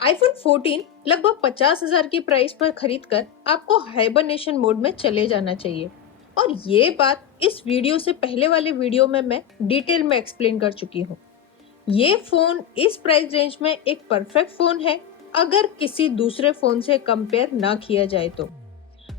IPhone 14 लगभग 50,000 की price पर खरीदकर आपको हाइबरनेशन मोड में चले जाना चाहिए। और ये बात इस वीडियो से पहले वाले वीडियो में मैं डिटेल में एक्सप्लेन कर चुकी हूँ। ये फोन इस प्राइस रेंज में एक परफेक्ट फोन है अगर किसी दूसरे फोन से कंपेयर ना किया जाए तो।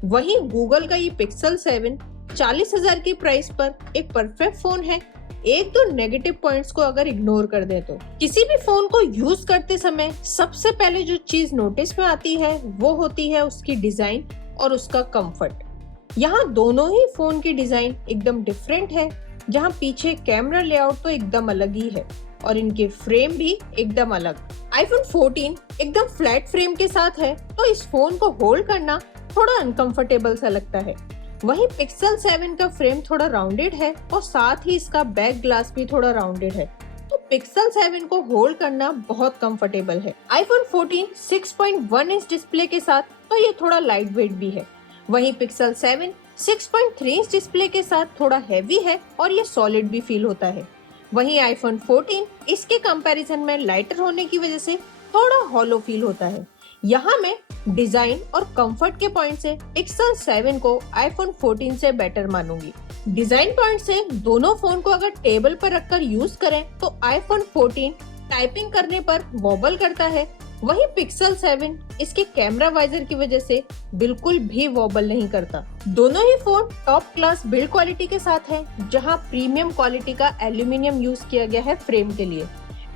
वहीं गूगल का ये पिक्सल 7 40,000 की प्राइस पर एक परफेक्ट फोन है। एक दो नेगेटिव पॉइंट्स को अगर इग्नोर कर दे तो किसी भी फोन को यूज करते समय सबसे पहले जो चीज नोटिस में आती है वो होती है उसकी डिजाइन और उसका कंफर्ट। यहाँ दोनों ही फोन की डिजाइन एकदम डिफरेंट है। जहाँ पीछे कैमरा लेआउट तो एकदम अलग ही है और इनके फ्रेम भी एकदम अलग। आईफोन 14 एकदम फ्लैट फ्रेम के साथ है तो इस फोन को होल्ड करना थोड़ा अनकंफर्टेबल सा लगता है। वहीं पिक्सल 7 का फ्रेम थोड़ा राउंडेड है और साथ ही इसका बैक ग्लास भी थोड़ा राउंडेड है, तो पिक्सल 7 को होल्ड करना बहुत कंफर्टेबल है। आईफोन 14 6.1 इंच डिस्प्ले के साथ तो ये थोड़ा लाइट वेट भी है। वहीं पिक्सल 7 6.3 इंच डिस्प्ले के साथ थोड़ा हैवी है और ये सॉलिड भी फील होता है। वहीं आईफोन 14 इसके कंपैरिजन में लाइटर होने की वजह से थोड़ा हॉलो फील होता है। यहाँ मैं डिजाइन और कंफर्ट के पॉइंट से पिक्सल 7 को आईफोन 14 से बेटर मानूंगी। डिजाइन पॉइंट से दोनों फोन को अगर टेबल पर रखकर यूज करें तो आईफोन 14 टाइपिंग करने पर वॉबल करता है। वहीं पिक्सल 7 इसके कैमरा वाइजर की वजह से बिल्कुल भी वॉबल नहीं करता। दोनों ही phone top class build quality के साथ है, जहां प्रीमियम क्वालिटी का एल्यूमिनियम यूज किया गया है फ्रेम के लिए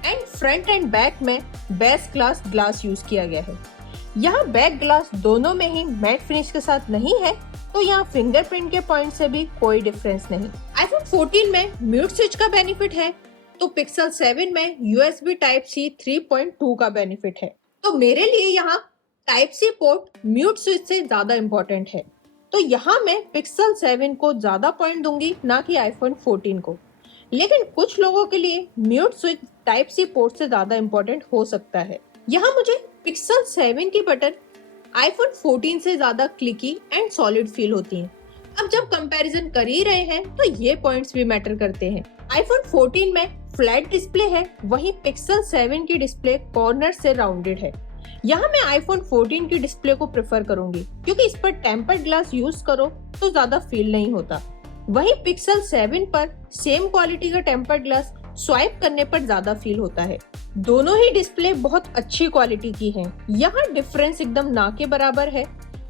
एंड फ्रंट एंड बैक में बेस्ट क्लास ग्लास यूज किया गया है। यहाँ बैक ग्लास दोनों में ही मैट फिनिश के साथ नहीं है, तो यहाँ फिंगरप्रिंट के पॉइंट से भी कोई डिफरेंस नहीं। आईफोन 14 में म्यूट स्विच का बेनिफिट है तो पिक्सल 7 में USB Type-C 3.2 का बेनिफिट है। तो मेरे लिए यहाँ Type-C पोर्ट म्यूट स्विच से ज्यादा इम्पोर्टेंट है, तो यहाँ मैं पिक्सल 7 को ज्यादा पॉइंट दूंगी ना कि आईफोन 14 को। लेकिन कुछ लोगों के लिए म्यूट स्विच Type-C पोर्ट से ज्यादा इम्पोर्टेंट हो सकता है। यहाँ मुझे पिक्सल 7 की बटन आईफोन 14 से ज्यादा क्लिकी एंड सॉलिड फील होती हैं। अब जब कंपैरिजन कर ही रहे हैं तो ये पॉइंट्स भी मैटर करते हैं। आईफोन 14 में फ्लैट डिस्प्ले है, वहीं पिक्सल 7 की डिस्प्ले कॉर्नर से राउंडेड है। यहाँ मैं आईफोन 14 की डिस्प्ले को प्रेफर करूंगी क्योंकि इस पर टेम्पर्ड ग्लास यूज करो तो ज्यादा फील नहीं होता। वहीं पिक्सल 7 पर सेम क्वालिटी का टेम्पर्ड ग्लास स्वाइप करने पर ज्यादा फील होता है। दोनों ही डिस्प्ले बहुत अच्छी क्वालिटी की हैं। यहाँ डिफरेंस एकदम ना के बराबर है,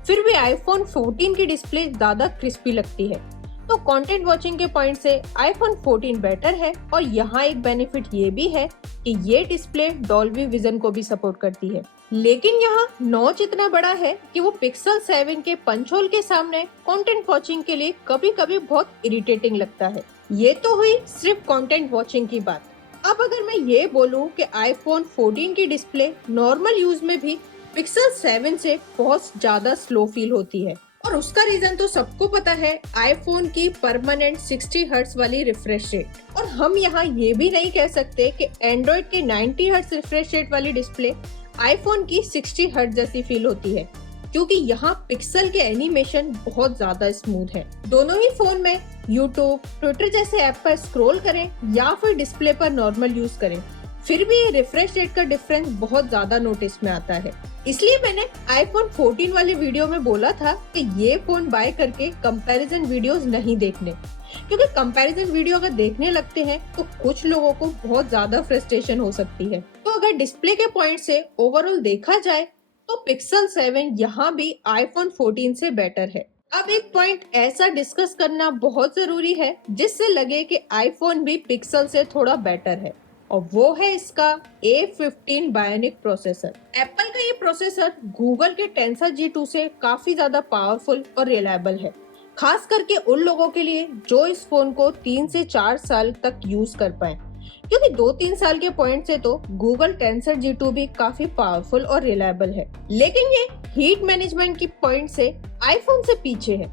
फिर भी आईफोन 14 की डिस्प्ले ज्यादा क्रिस्पी लगती है। तो कंटेंट वॉचिंग के पॉइंट से आईफोन 14 बेटर है और यहाँ एक बेनिफिट ये भी है कि ये डिस्प्ले डॉल्बी विजन को भी सपोर्ट करती है। लेकिन यहाँ नॉच इतना बड़ा है कि वो पिक्सल 7 के पंच होल के सामने कंटेंट वॉचिंग के लिए कभी कभी बहुत इरिटेटिंग लगता है। ये तो हुई सिर्फ कंटेंट वॉचिंग की बात। अब अगर मैं ये बोलूं कि आईफोन 14 की डिस्प्ले नॉर्मल यूज में भी पिक्सल 7 से बहुत ज्यादा स्लो फील होती है, और उसका रीजन तो सबको पता है, आईफोन की परमानेंट 60 हर्ट्ज वाली रिफ्रेश रेट। और हम यहाँ ये भी नहीं कह सकते कि एंड्रॉइड की 90 हर्ट्ज रिफ्रेश रेट वाली डिस्प्ले आईफोन की 60 हर्ट्ज जैसी फील होती है, क्योंकि यहाँ पिक्सल के एनिमेशन बहुत ज्यादा स्मूथ है। दोनों ही फोन में यूट्यूब, ट्विटर जैसे ऐप पर स्क्रॉल करें या फिर डिस्प्ले पर नॉर्मल यूज करें, फिर भी ये रिफ्रेश रेट का डिफरेंस बहुत ज्यादा नोटिस में आता है। इसलिए मैंने आईफोन 14 वाले वीडियो में बोला था कि ये फोन बाय करके कंपैरिजन वीडियोस नहीं देखने, क्योंकि कंपैरिजन वीडियो अगर देखने लगते हैं तो कुछ लोगों को बहुत ज्यादा फ्रस्ट्रेशन हो सकती है। तो अगर डिस्प्ले के पॉइंट से ओवरऑल देखा जाए तो पिक्सल 7 यहाँ भी आईफोन 14 से बेटर है। अब एक पॉइंट ऐसा डिस्कस करना बहुत जरूरी है जिससे लगे कि आईफोन भी पिक्सल से थोड़ा बेटर है, और वो है इसका A15 बायोनिक प्रोसेसर। एप्पल का ये प्रोसेसर गूगल के टेंसर G2 से काफी ज्यादा पावरफुल और रिलायबल है, खास करके उन लोगों के लिए जो इस फोन को 3 से 4 साल तक यूज कर पाए, क्योंकि 2-3 साल के पॉइंट से तो गूगल टेंसर G2 भी काफी पावरफुल और रिलायबल है। लेकिन ये हीट मैनेजमेंट की पॉइंट से आईफोन से पीछे है,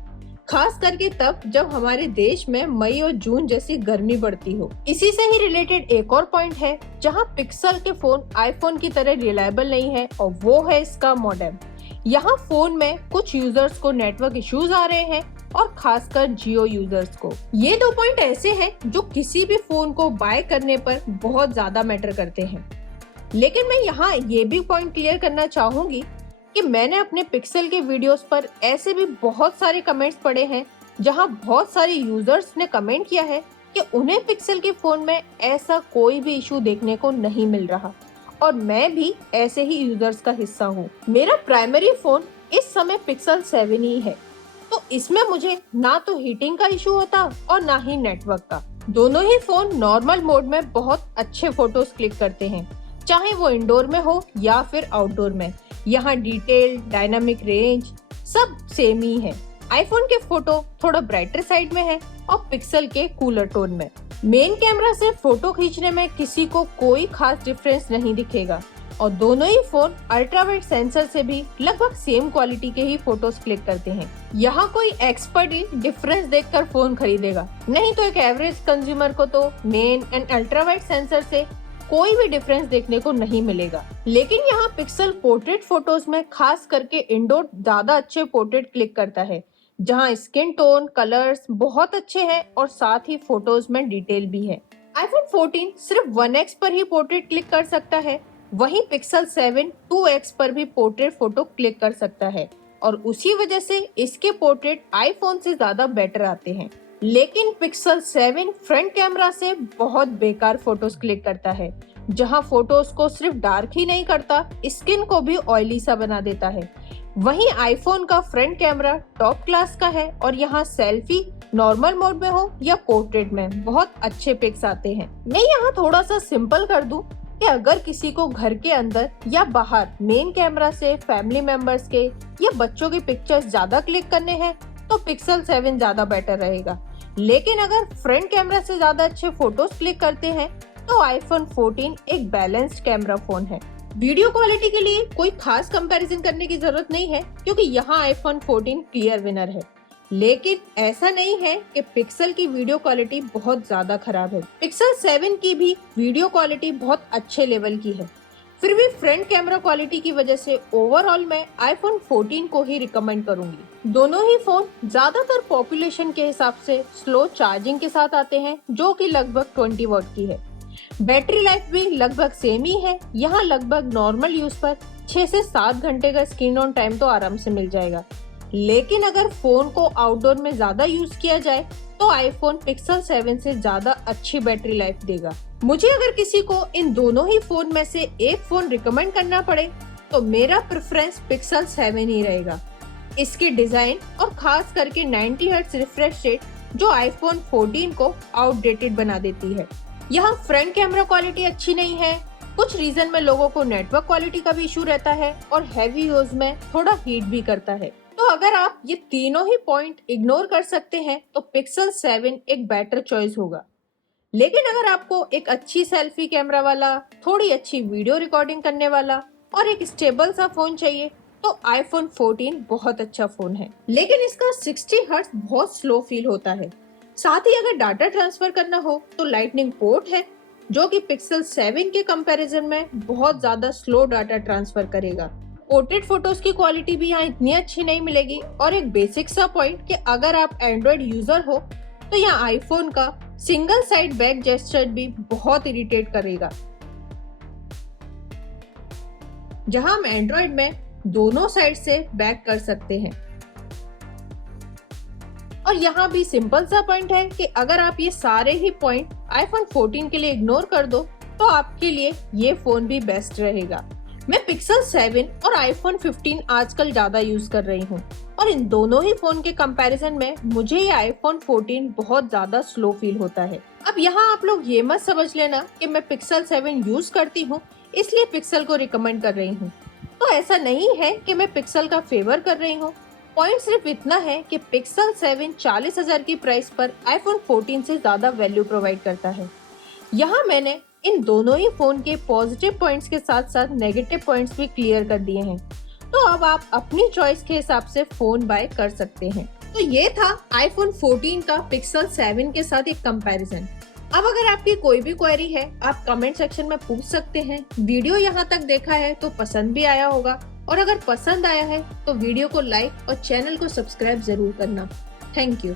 खास करके तब जब हमारे देश में मई और जून जैसी गर्मी बढ़ती हो। इसी से ही रिलेटेड एक और पॉइंट है जहां पिक्सल के फोन आईफोन की तरह रिलायबल नहीं है, और वो है इसका मॉडेम। यहाँ फोन में कुछ यूजर्स को नेटवर्क इश्यूज आ रहे हैं, और खासकर जियो यूजर्स को। ये 2 पॉइंट ऐसे हैं जो किसी भी फोन को बाय करने पर बहुत ज्यादा मैटर करते हैं। लेकिन मैं यहाँ ये भी पॉइंट क्लियर करना चाहूंगी कि मैंने अपने पिक्सल के वीडियोस पर ऐसे भी बहुत सारे कमेंट्स पढ़े हैं जहाँ बहुत सारे यूजर्स ने कमेंट किया है कि उन्हें पिक्सल के फोन में ऐसा कोई भी इशू देखने को नहीं मिल रहा, और मैं भी ऐसे ही यूजर्स का हिस्सा हूँ। मेरा प्राइमरी फोन इस समय पिक्सल 7 ही है, तो इसमें मुझे ना तो हीटिंग का इशू होता और ना ही नेटवर्क का। दोनों ही फोन नॉर्मल मोड में बहुत अच्छे फोटोज क्लिक करते हैं, चाहे वो इंडोर में हो या फिर आउटडोर में। यहाँ डिटेल, डायनामिक रेंज सब सेम ही है। आईफोन के फोटो थोड़ा ब्राइटर साइड में है और पिक्सल के कूलर टोन में। मेन कैमरा से फोटो खींचने में किसी को कोई खास डिफरेंस नहीं दिखेगा, और दोनों ही फोन अल्ट्रावाइड सेंसर से भी लगभग सेम क्वालिटी के ही फोटोज क्लिक करते हैं। यहाँ कोई एक्सपर्ट ही डिफरेंस देखकर फोन खरीदेगा, नहीं तो एक एवरेज कंज्यूमर को तो मेन एंड अल्ट्रावाइड सेंसर से कोई भी डिफरेंस देखने को नहीं मिलेगा। लेकिन यहाँ पिक्सल पोर्ट्रेट फोटोज में खास करके इंडोर ज्यादा अच्छे पोर्ट्रेट क्लिक करता है, जहाँ स्किन टोन, कलर्स बहुत अच्छे हैं और साथ ही फोटोज में डिटेल भी है। आईफोन 14 सिर्फ 1x पर ही पोर्ट्रेट क्लिक कर सकता है, वहीं पिक्सल 7 2x पर भी पोर्ट्रेट फोटो क्लिक कर सकता है, और उसी वजह से इसके पोर्ट्रेट आईफोन से ज्यादा बेटर आते हैं। लेकिन पिक्सल 7 फ्रंट कैमरा से बहुत बेकार फोटोज क्लिक करता है, जहां फोटोज को सिर्फ डार्क ही नहीं करता, स्किन को भी ऑयली सा बना देता है। वहीं आईफोन का फ्रंट कैमरा टॉप क्लास का है, और यहाँ सेल्फी नॉर्मल मोड में हो या पोर्ट्रेट में बहुत अच्छे पिक्स आते हैं। मैं यहाँ थोड़ा सा सिंपल कर दूं कि अगर किसी को घर के अंदर या बाहर मेन कैमरा से फैमिली मेंबर्स के या बच्चों की पिक्चर्स ज्यादा क्लिक करने हैं तो पिक्सल 7 ज्यादा बेटर रहेगा। लेकिन अगर फ्रंट कैमरा से ज्यादा अच्छे फोटोज क्लिक करते हैं तो आईफोन 14 एक बैलेंस्ड कैमरा फोन है। वीडियो क्वालिटी के लिए कोई खास कंपैरिजन करने की जरूरत नहीं है, क्योंकि यहाँ आईफोन 14 क्लियर विनर है। लेकिन ऐसा नहीं है कि पिक्सल की वीडियो क्वालिटी बहुत ज्यादा खराब है। पिक्सल 7 की भी वीडियो क्वालिटी बहुत अच्छे लेवल की है। फिर भी फ्रंट कैमरा क्वालिटी की वजह से ओवरऑल मैं आईफोन 14 को ही रिकमेंड करूंगी। दोनों ही फोन ज्यादातर पॉपुलेशन के हिसाब से स्लो चार्जिंग के साथ आते हैं, जो कि लगभग 20 वॉट की है। बैटरी लाइफ भी लगभग सेम ही है। यहाँ लगभग नॉर्मल यूज पर 6 से 7 घंटे का स्क्रीन ऑन टाइम तो आराम से मिल जाएगा। लेकिन अगर फोन को आउटडोर में ज्यादा यूज किया जाए तो आईफोन पिक्सल 7 से ज्यादा अच्छी बैटरी लाइफ देगा। मुझे अगर किसी को इन दोनों ही फोन में से एक फोन रिकमेंड करना पड़े तो मेरा प्रेफरेंस पिक्सल 7 ही रहेगा। इसकी डिजाइन और खास करके 90 हर्ट्ज रिफ्रेश रेट जो आईफोन 14 को आउटडेटेड बना देती है। यहाँ फ्रंट कैमरा क्वालिटी अच्छी नहीं है, कुछ रीजन में लोगों को नेटवर्क क्वालिटी का भी इशू रहता है, और हैवी यूज में थोड़ा हीट भी करता है। तो अगर आप ये तीनों ही पॉइंट इग्नोर कर सकते हैं तो पिक्सल 7 एक बेटर चॉइस होगा। लेकिन अगर आपको एक अच्छी सेल्फी कैमरा वाला, थोड़ी अच्छी वीडियो रिकॉर्डिंग करने वाला और एक स्टेबल सा फोन चाहिए तो आईफोन 14 बहुत अच्छा फोन है। लेकिन इसका 60 हर्ट्ज बहुत स्लो फील होता है। साथ ही अगर डाटा ट्रांसफर करना हो तो लाइटनिंग पोर्ट है, जो कि पिक्सल 7 के कंपैरिजन में बहुत ज्यादा स्लो डाटा ट्रांसफर करेगा। पोर्ट्रेट फोटोज की क्वालिटी भी यहाँ इतनी अच्छी नहीं मिलेगी, और एक बेसिक सा पॉइंट कि अगर आप एंड्रॉइड यूजर हो तो यहाँ आईफोन का सिंगल साइड बैक जेस्चर भी बहुत इरिटेट करेगा, जहां हम एंड्रॉइड में दोनों साइड से बैक कर सकते हैं। और यहाँ भी सिंपल सा पॉइंट है कि अगर आप ये सारे ही पॉइंट आईफोन 14 के लिए इग्नोर कर दो तो आपके लिए ये फोन भी बेस्ट रहेगा। मैं पिक्सल 7 और आईफोन 15 आजकल ज्यादा यूज कर रही हूँ, और इन दोनों ही फोन के कंपैरिजन में मुझे ये आईफोन 14 बहुत ज्यादा स्लो फील होता है। अब यहाँ आप लोग ये मत समझ लेना कि मैं पिक्सल 7 यूज करती हूँ इसलिए पिक्सल को रिकमेंड कर रही हूँ। तो ऐसा नहीं है कि मैं पिक्सल का फेवर कर रही हूँ। पॉइंट सिर्फ इतना है कि पिक्सल 7 40,000 की प्राइस पर आईफोन 14 से ज्यादा वैल्यू प्रोवाइड करता है। यहाँ मैंने इन दोनों ही फोन के पॉजिटिव पॉइंट्स के साथ साथ नेगेटिव पॉइंट्स भी क्लियर कर दिए हैं। तो अब आप अपनी चॉइस के हिसाब से फोन बाय कर सकते हैं। तो ये था आईफोन 14 का पिक्सल 7 के साथ एक कंपैरिजन। अब अगर आपकी कोई भी क्वेरी है आप कमेंट सेक्शन में पूछ सकते हैं। वीडियो यहाँ तक देखा है तो पसंद भी आया होगा, और अगर पसंद आया है तो वीडियो को लाइक और चैनल को सब्सक्राइब जरूर करना। Thank you.